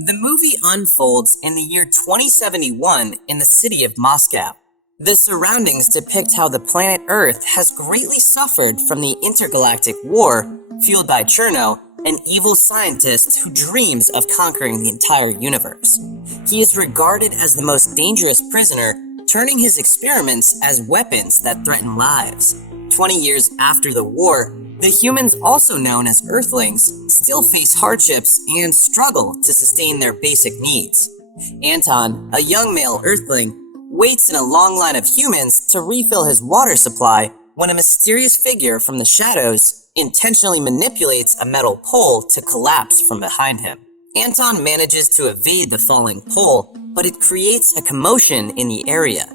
The movie unfolds in the year 2071 in the city of Moscow. The surroundings depict how the planet Earth has greatly suffered from the intergalactic war fueled by Cherno, an evil scientist who dreams of conquering the entire universe. He is regarded as the most dangerous prisoner, turning his experiments as weapons that threaten lives. 20 years after the war, the humans, also known as Earthlings, still face hardships and struggle to sustain their basic needs. Anton, a young male Earthling, waits in a long line of humans to refill his water supply when a mysterious figure from the shadows intentionally manipulates a metal pole to collapse from behind him. Anton manages to evade the falling pole, but it creates a commotion in the area.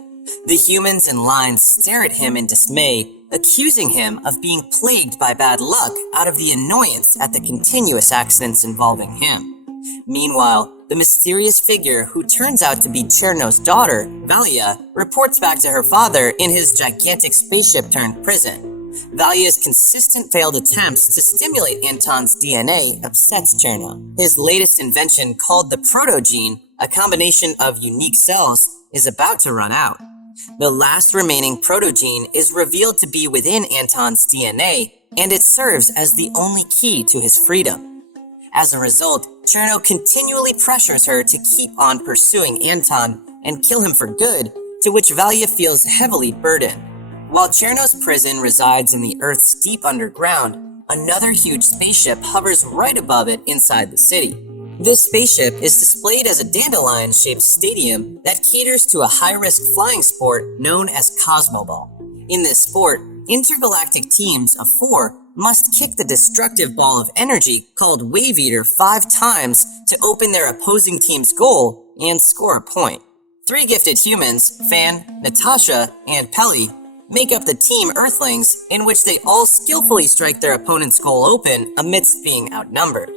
The humans in line stare at him in dismay, accusing him of being plagued by bad luck out of the annoyance at the continuous accidents involving him. Meanwhile, the mysterious figure who turns out to be Cherno's daughter, Valia, reports back to her father in his gigantic spaceship-turned-prison. Valia's consistent failed attempts to stimulate Anton's DNA upsets Cherno. His latest invention, called the protogene, a combination of unique cells, is about to run out. The last remaining protogene is revealed to be within Anton's DNA, and it serves as the only key to his freedom. As a result, Cherno continually pressures her to keep on pursuing Anton and kill him for good, to which Valia feels heavily burdened. While Cherno's prison resides in the Earth's deep underground, another huge spaceship hovers right above it inside the city. This spaceship is displayed as a dandelion-shaped stadium that caters to a high-risk flying sport known as Cosmoball. In this sport, intergalactic teams of 4 must kick the destructive ball of energy called Wave Eater 5 times to open their opposing team's goal and score a point. 3 gifted humans, Fan, Natasha, and Pelly, make up the Team Earthlings, in which they all skillfully strike their opponent's goal open amidst being outnumbered.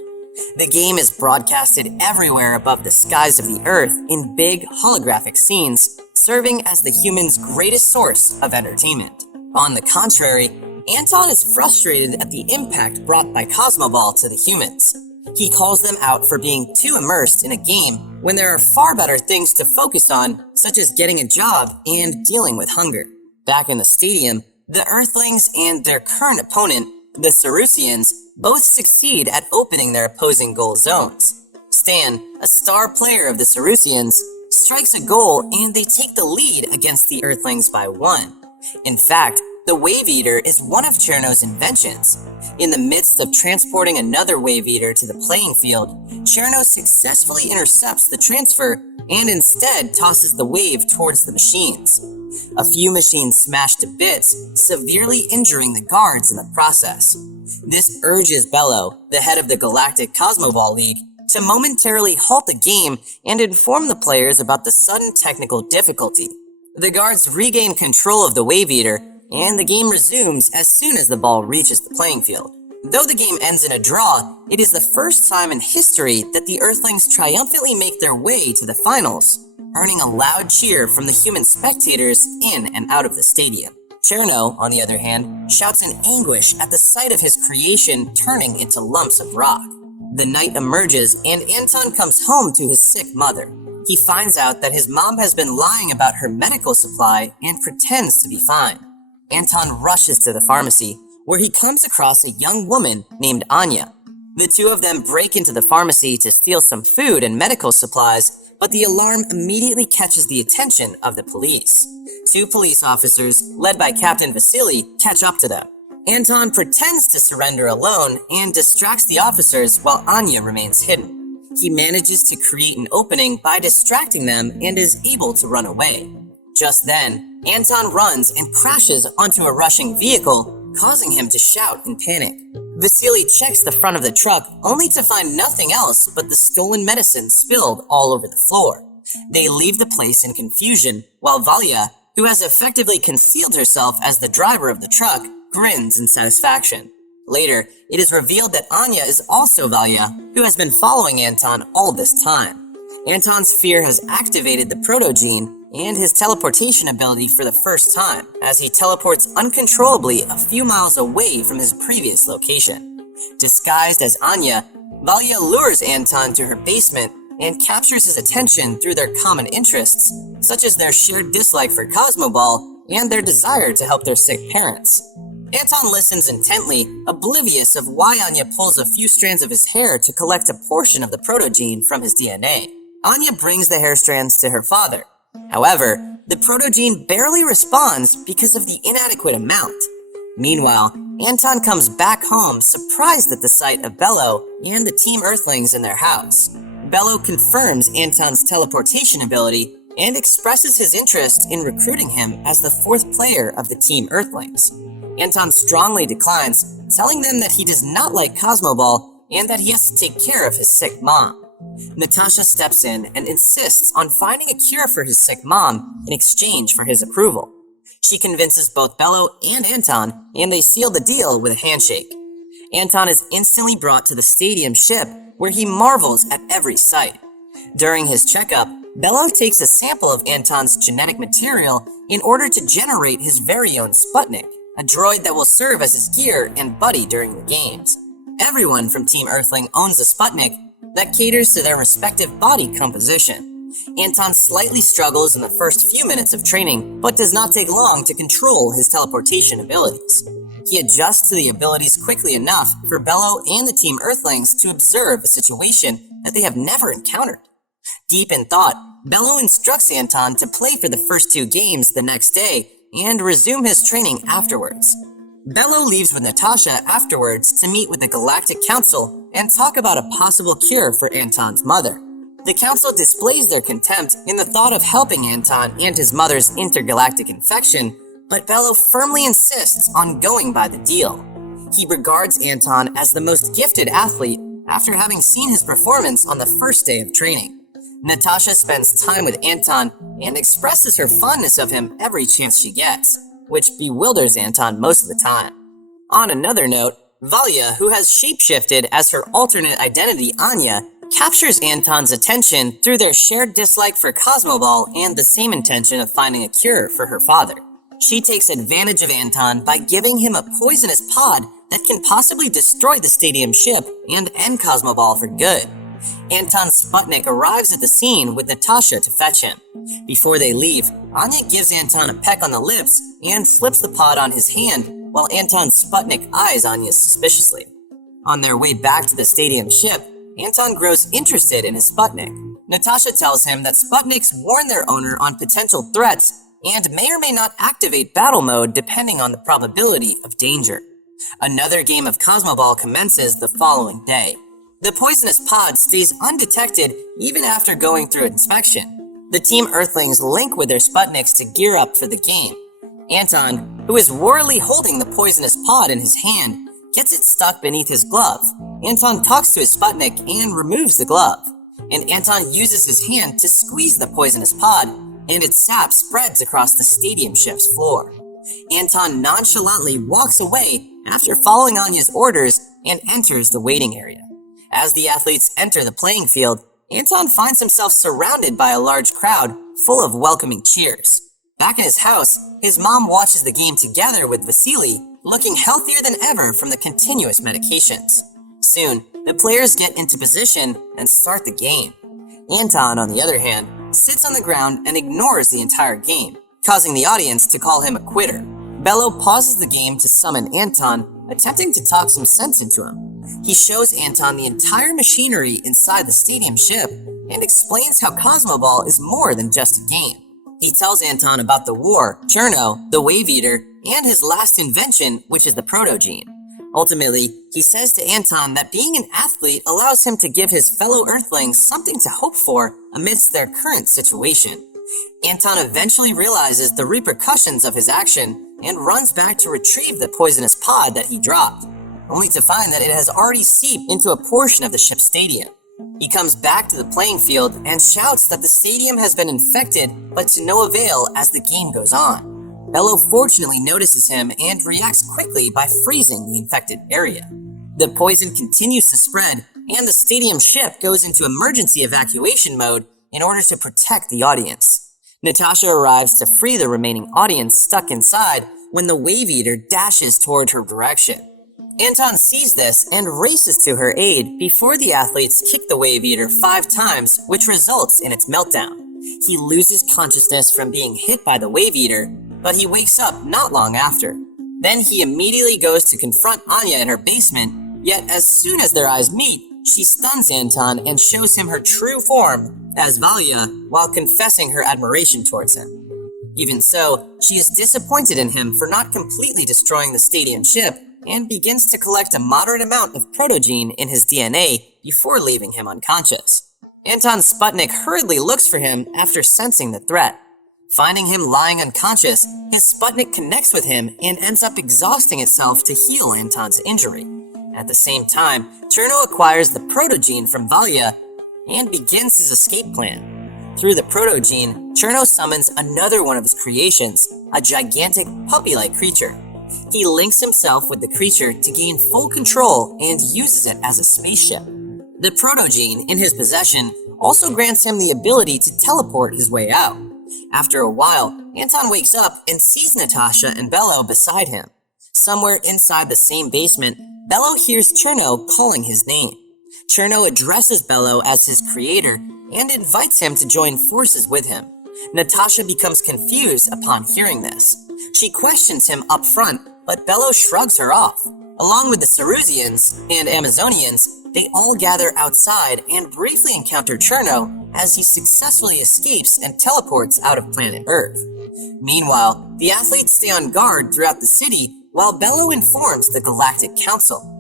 The game is broadcasted everywhere above the skies of the Earth in big holographic scenes, serving as the humans' greatest source of entertainment. On the contrary, Anton is frustrated at the impact brought by Cosmoball to the humans. He calls them out for being too immersed in a game when there are far better things to focus on, such as getting a job and dealing with hunger. Back in the stadium, the Earthlings and their current opponent, the Cerusians, both succeed at opening their opposing goal zones. Stan, a star player of the Cerusians, strikes a goal and they take the lead against the Earthlings by 1. In fact, the Wave Eater is one of Cherno's inventions. In the midst of transporting another Wave Eater to the playing field, Cherno successfully intercepts the transfer and instead tosses the wave towards the machines. A few machines smash to bits, severely injuring the guards in the process. This urges Bello, the head of the Galactic Cosmoball League, to momentarily halt the game and inform the players about the sudden technical difficulty. The guards regain control of the Wave Eater, and the game resumes as soon as the ball reaches the playing field. Though the game ends in a draw, it is the first time in history that the Earthlings triumphantly make their way to the finals, earning a loud cheer from the human spectators in and out of the stadium. Cherno, on the other hand, shouts in anguish at the sight of his creation turning into lumps of rock. The night emerges and Anton comes home to his sick mother. He finds out that his mom has been lying about her medical supply and pretends to be fine. Anton rushes to the pharmacy, where he comes across a young woman named Anya. The two of them break into the pharmacy to steal some food and medical supplies, but the alarm immediately catches the attention of the police. 2 police officers, led by Captain Vasily, catch up to them. Anton pretends to surrender alone and distracts the officers while Anya remains hidden. He manages to create an opening by distracting them and is able to run away. Just then, Anton runs and crashes onto a rushing vehicle, causing him to shout in panic. Vasily checks the front of the truck only to find nothing else but the stolen medicine spilled all over the floor. They leave the place in confusion, while Valia, who has effectively concealed herself as the driver of the truck, grins in satisfaction. Later, it is revealed that Anya is also Valia, who has been following Anton all this time. Anton's fear has activated the protogene and his teleportation ability for the first time, as he teleports uncontrollably a few miles away from his previous location. Disguised as Anya, Valia lures Anton to her basement, and captures his attention through their common interests, such as their shared dislike for Cosmoball and their desire to help their sick parents. Anton listens intently, oblivious of why Anya pulls a few strands of his hair to collect a portion of the protogene from his DNA. Anya brings the hair strands to her father. However, the protogene barely responds because of the inadequate amount. Meanwhile, Anton comes back home surprised at the sight of Bello and the Team Earthlings in their house. Bello confirms Anton's teleportation ability and expresses his interest in recruiting him as the fourth player of the Team Earthlings. Anton strongly declines, telling them that he does not like Cosmoball and that he has to take care of his sick mom. Natasha steps in and insists on finding a cure for his sick mom in exchange for his approval. She convinces both Bello and Anton, and they seal the deal with a handshake. Anton is instantly brought to the stadium ship, where he marvels at every sight. During his checkup, Bello takes a sample of Anton's genetic material in order to generate his very own Sputnik, a droid that will serve as his gear and buddy during the games. Everyone from Team Earthling owns a Sputnik that caters to their respective body composition. Anton slightly struggles in the first few minutes of training, but does not take long to control his teleportation abilities. He adjusts to the abilities quickly enough for Bello and the Team Earthlings to observe a situation that they have never encountered. Deep in thought, Bello instructs Anton to play for the first 2 games the next day and resume his training afterwards. Bello leaves with Natasha afterwards to meet with the Galactic Council and talk about a possible cure for Anton's mother. The council displays their contempt in the thought of helping Anton and his mother's intergalactic infection, but Bello firmly insists on going by the deal. He regards Anton as the most gifted athlete after having seen his performance on the first day of training. Natasha spends time with Anton and expresses her fondness of him every chance she gets, which bewilders Anton most of the time. On another note, Valia, who has shapeshifted as her alternate identity Anya, captures Anton's attention through their shared dislike for Cosmoball and the same intention of finding a cure for her father. She takes advantage of Anton by giving him a poisonous pod that can possibly destroy the stadium ship and end Cosmoball for good. Anton's Sputnik arrives at the scene with Natasha to fetch him. Before they leave, Anya gives Anton a peck on the lips and slips the pod on his hand while Anton's Sputnik eyes Anya suspiciously. On their way back to the stadium ship, Anton grows interested in his Sputnik. Natasha tells him that Sputniks warn their owner on potential threats and may or may not activate battle mode depending on the probability of danger. Another game of Cosmoball commences the following day. The poisonous pod stays undetected even after going through inspection. The Team Earthlings link with their Sputniks to gear up for the game. Anton, who is warily holding the poisonous pod in his hand, gets it stuck beneath his glove. Anton talks to his Sputnik and removes the glove. And Anton uses his hand to squeeze the poisonous pod, and its sap spreads across the stadium ship's floor. Anton nonchalantly walks away after following Anya's orders and enters the waiting area. As the athletes enter the playing field, Anton finds himself surrounded by a large crowd full of welcoming cheers. Back in his house, his mom watches the game together with Vasily, looking healthier than ever from the continuous medications. Soon, the players get into position and start the game. Anton, on the other hand, sits on the ground and ignores the entire game, causing the audience to call him a quitter. Bello pauses the game to summon Anton, attempting to talk some sense into him. He shows Anton the entire machinery inside the stadium ship and explains how Cosmoball is more than just a game. He tells Anton about the war, Cherno, the Wave Eater, and his last invention, which is the protogene. Ultimately, he says to Anton that being an athlete allows him to give his fellow Earthlings something to hope for amidst their current situation. Anton eventually realizes the repercussions of his action and runs back to retrieve the poisonous pod that he dropped, only to find that it has already seeped into a portion of the ship's stadium. He comes back to the playing field and shouts that the stadium has been infected, but to no avail as the game goes on. Bello fortunately notices him and reacts quickly by freezing the infected area. The poison continues to spread, and the stadium ship goes into emergency evacuation mode in order to protect the audience. Natasha arrives to free the remaining audience stuck inside when the Wave Eater dashes toward her direction. Anton sees this and races to her aid before the athletes kick the wave eater 5 times, which results in its meltdown. He loses consciousness from being hit by the wave eater, but he wakes up not long after. Then he immediately goes to confront Anya in her basement, yet as soon as their eyes meet, she stuns Anton and shows him her true form as Valia while confessing her admiration towards him. Even so, she is disappointed in him for not completely destroying the stadium ship and begins to collect a moderate amount of protogene in his DNA before leaving him unconscious. Anton's Sputnik hurriedly looks for him after sensing the threat. Finding him lying unconscious, his Sputnik connects with him and ends up exhausting itself to heal Anton's injury. At the same time, Cherno acquires the protogene from Valia and begins his escape plan. Through the protogene, Cherno summons another one of his creations, a gigantic puppy-like creature. He links himself with the creature to gain full control and uses it as a spaceship. The protogene in his possession also grants him the ability to teleport his way out. After a while, Anton wakes up and sees Natasha and Bello beside him. Somewhere inside the same basement, Bello hears Cherno calling his name. Cherno addresses Bello as his creator and invites him to join forces with him. Natasha becomes confused upon hearing this. She questions him up front, but Bello shrugs her off. Along with the Cerusians and Amazonians, they all gather outside and briefly encounter Cherno as he successfully escapes and teleports out of planet Earth. Meanwhile, the athletes stay on guard throughout the city while Bello informs the Galactic Council.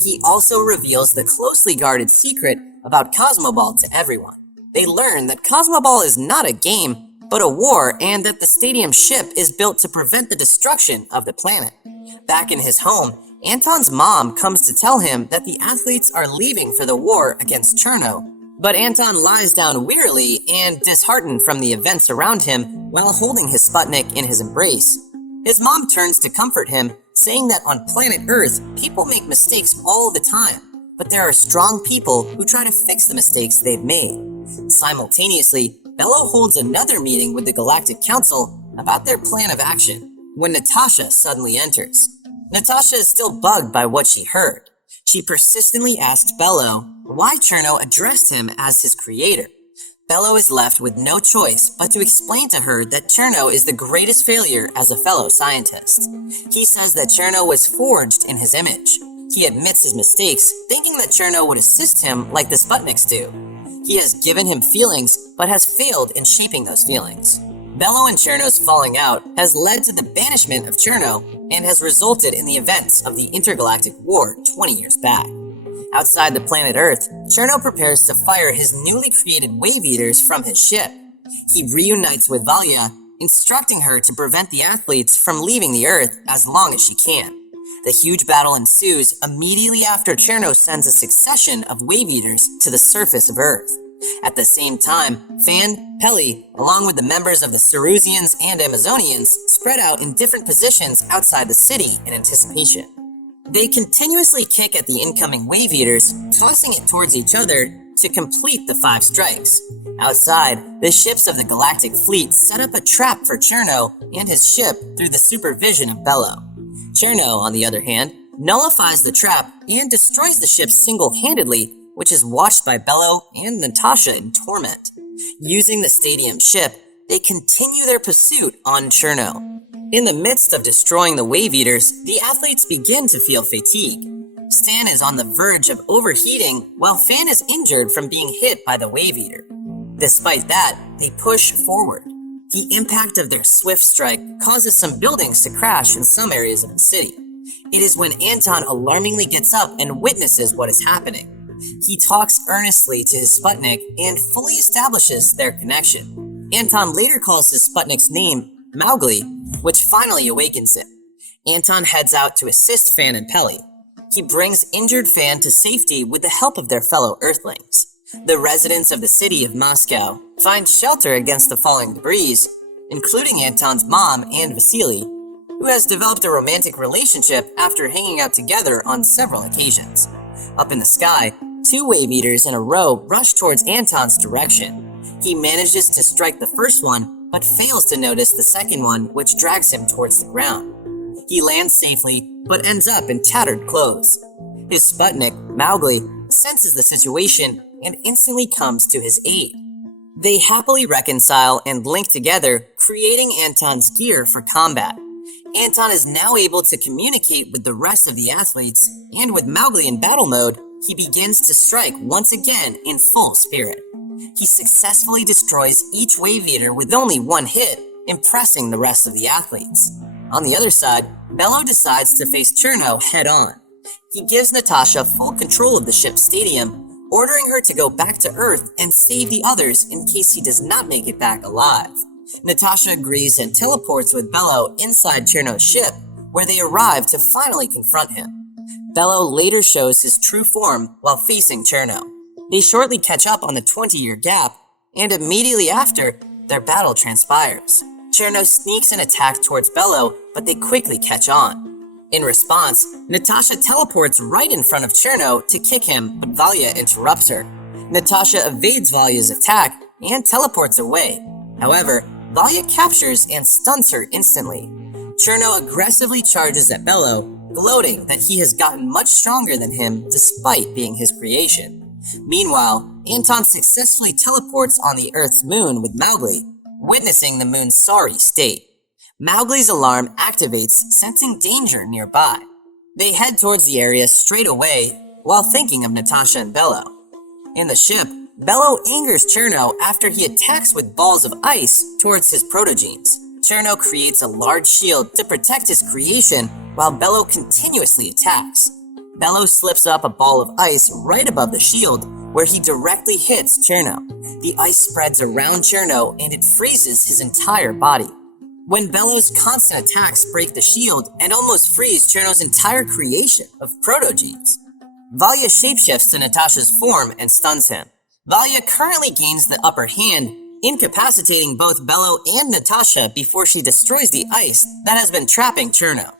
He also reveals the closely guarded secret about Cosmoball to everyone. They learn that Cosmoball is not a game, but a war, and that the stadium ship is built to prevent the destruction of the planet. Back in his home, Anton's mom comes to tell him that the athletes are leaving for the war against Cherno, but Anton lies down wearily and disheartened from the events around him while holding his Sputnik in his embrace. His mom turns to comfort him, saying that on planet Earth, people make mistakes all the time, but there are strong people who try to fix the mistakes they've made. Simultaneously, Bello holds another meeting with the Galactic Council about their plan of action, when Natasha suddenly enters. Natasha is still bugged by what she heard. She persistently asks Bello why Cherno addressed him as his creator. Bello is left with no choice but to explain to her that Cherno is the greatest failure as a fellow scientist. He says that Cherno was forged in his image. He admits his mistakes, thinking that Cherno would assist him like the Sputniks do. He has given him feelings, but has failed in shaping those feelings. Bello and Cherno's falling out has led to the banishment of Cherno and has resulted in the events of the Intergalactic War 20 years back. Outside the planet Earth, Cherno prepares to fire his newly created wave eaters from his ship. He reunites with Valia, instructing her to prevent the athletes from leaving the Earth as long as she can. The huge battle ensues immediately after Cherno sends a succession of wave eaters to the surface of Earth. At the same time, Fan, Peli, along with the members of the Cerusians and Amazonians, spread out in different positions outside the city in anticipation. They continuously kick at the incoming wave eaters, tossing it towards each other to complete the 5 strikes. Outside, the ships of the Galactic Fleet set up a trap for Cherno and his ship through the supervision of Bello. Cherno, on the other hand, nullifies the trap and destroys the ship single-handedly, which is watched by Bello and Natasha in torment. Using the stadium ship, they continue their pursuit on Cherno. In the midst of destroying the wave eaters, the athletes begin to feel fatigue. Stan is on the verge of overheating, while Fan is injured from being hit by the wave eater. Despite that, they push forward. The impact of their swift strike causes some buildings to crash in some areas of the city. It is when Anton alarmingly gets up and witnesses what is happening. He talks earnestly to his Sputnik and fully establishes their connection. Anton later calls his Sputnik's name Mowgli, which finally awakens him. Anton heads out to assist Fan and Peli. He brings injured Fan to safety with the help of their fellow Earthlings. The residents of the city of Moscow find shelter against the falling debris, including Anton's mom and Vasily, who has developed a romantic relationship after hanging out together on several occasions. Up in the sky, 2 wave eaters in a row rush towards Anton's direction. He manages to strike the first one, but fails to notice the second one, which drags him towards the ground. He lands safely, but ends up in tattered clothes. His Sputnik, Mowgli, senses the situation and instantly comes to his aid. They happily reconcile and link together, creating Anton's gear for combat. Anton is now able to communicate with the rest of the athletes, and with Mowgli in battle mode, he begins to strike once again in full spirit. He successfully destroys each wave eater with only one hit, impressing the rest of the athletes. On the other side, Bello decides to face Cherno head-on. He gives Natasha full control of the ship's stadium, ordering her to go back to Earth and save the others in case he does not make it back alive. Natasha agrees and teleports with Bello inside Cherno's ship, where they arrive to finally confront him. Bello later shows his true form while facing Cherno. They shortly catch up on the 20-year gap, and immediately after, their battle transpires. Cherno sneaks an attack towards Bello, but they quickly catch on. In response, Natasha teleports right in front of Cherno to kick him, but Valya interrupts her. Natasha evades Valya's attack and teleports away. However, Valya captures and stuns her instantly. Cherno aggressively charges at Bello, gloating that he has gotten much stronger than him despite being his creation. Meanwhile, Anton successfully teleports on the Earth's moon with Mowgli, witnessing the moon's sorry state. Mowgli's alarm activates, sensing danger nearby. They head towards the area straight away while thinking of Natasha and Bello. In the ship, Bello angers Cherno after he attacks with balls of ice towards his protogenes. Cherno creates a large shield to protect his creation while Bello continuously attacks. Bello slips up a ball of ice right above the shield where he directly hits Cherno. The ice spreads around Cherno and it freezes his entire body. When Bello's constant attacks break the shield and almost freeze Cherno's entire creation of protogenes, Valya shapeshifts to Natasha's form and stuns him. Valya currently gains the upper hand, incapacitating both Bello and Natasha before she destroys the ice that has been trapping Cherno.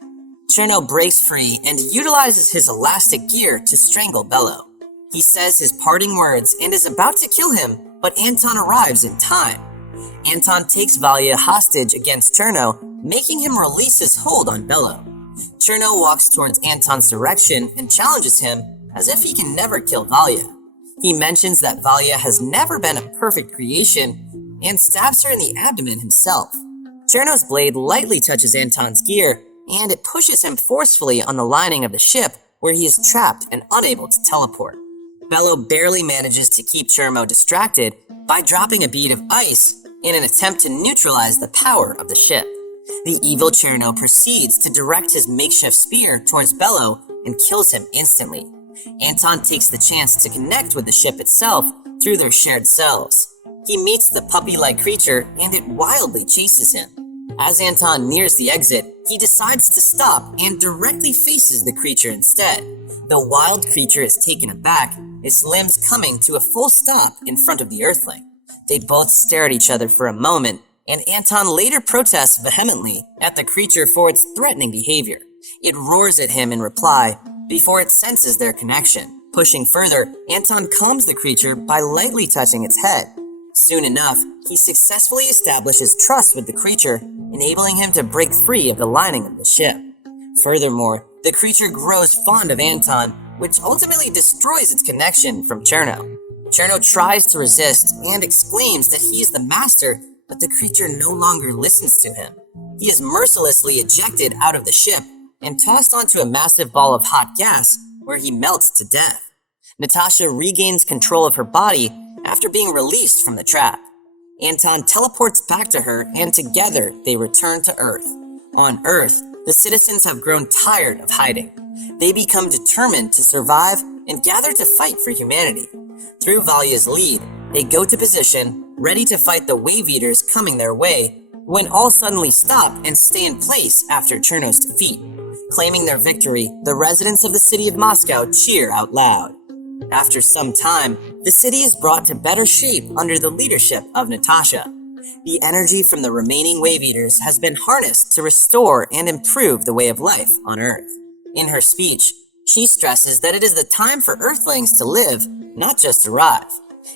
Cherno breaks free and utilizes his elastic gear to strangle Bello. He says his parting words and is about to kill him, but Anton arrives in time. Anton takes Valya hostage against Cherno, making him release his hold on Bello. Cherno walks towards Anton's direction and challenges him as if he can never kill Valya. He mentions that Valya has never been a perfect creation and stabs her in the abdomen himself. Cherno's blade lightly touches Anton's gear and it pushes him forcefully on the lining of the ship where he is trapped and unable to teleport. Bello barely manages to keep Cherno distracted by dropping a bead of ice in an attempt to neutralize the power of the ship. The evil Cherno proceeds to direct his makeshift spear towards Bello and kills him instantly. Anton takes the chance to connect with the ship itself through their shared cells. He meets the puppy-like creature and it wildly chases him. As Anton nears the exit, he decides to stop and directly faces the creature instead. The wild creature is taken aback, its limbs coming to a full stop in front of the Earthling. They both stare at each other for a moment, and Anton later protests vehemently at the creature for its threatening behavior. It roars at him in reply before it senses their connection. Pushing further, Anton calms the creature by lightly touching its head. Soon enough, he successfully establishes trust with the creature, enabling him to break free of the lining of the ship. Furthermore, the creature grows fond of Anton, which ultimately destroys its connection from Cherno. Cherno tries to resist and exclaims that he is the master, but the creature no longer listens to him. He is mercilessly ejected out of the ship and tossed onto a massive ball of hot gas where he melts to death. Natasha regains control of her body after being released from the trap. Anton teleports back to her and together they return to Earth. On Earth, the citizens have grown tired of hiding. They become determined to survive and gather to fight for humanity. Through Valya's lead, they go to position, ready to fight the wave eaters coming their way, when all suddenly stop and stay in place after Cherno's defeat. Claiming their victory, the residents of the city of Moscow cheer out loud. After some time, the city is brought to better shape under the leadership of Natasha. The energy from the remaining wave eaters has been harnessed to restore and improve the way of life on Earth. In her speech, she stresses that it is the time for Earthlings to live, not just survive.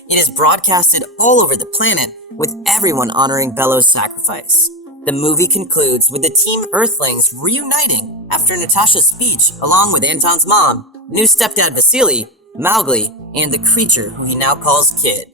It is broadcasted all over the planet, with everyone honoring Bello's sacrifice. The movie concludes with the Team Earthlings reuniting after Natasha's speech along with Anton's mom, new stepdad Vasily, Mowgli, and the creature who he now calls Kid.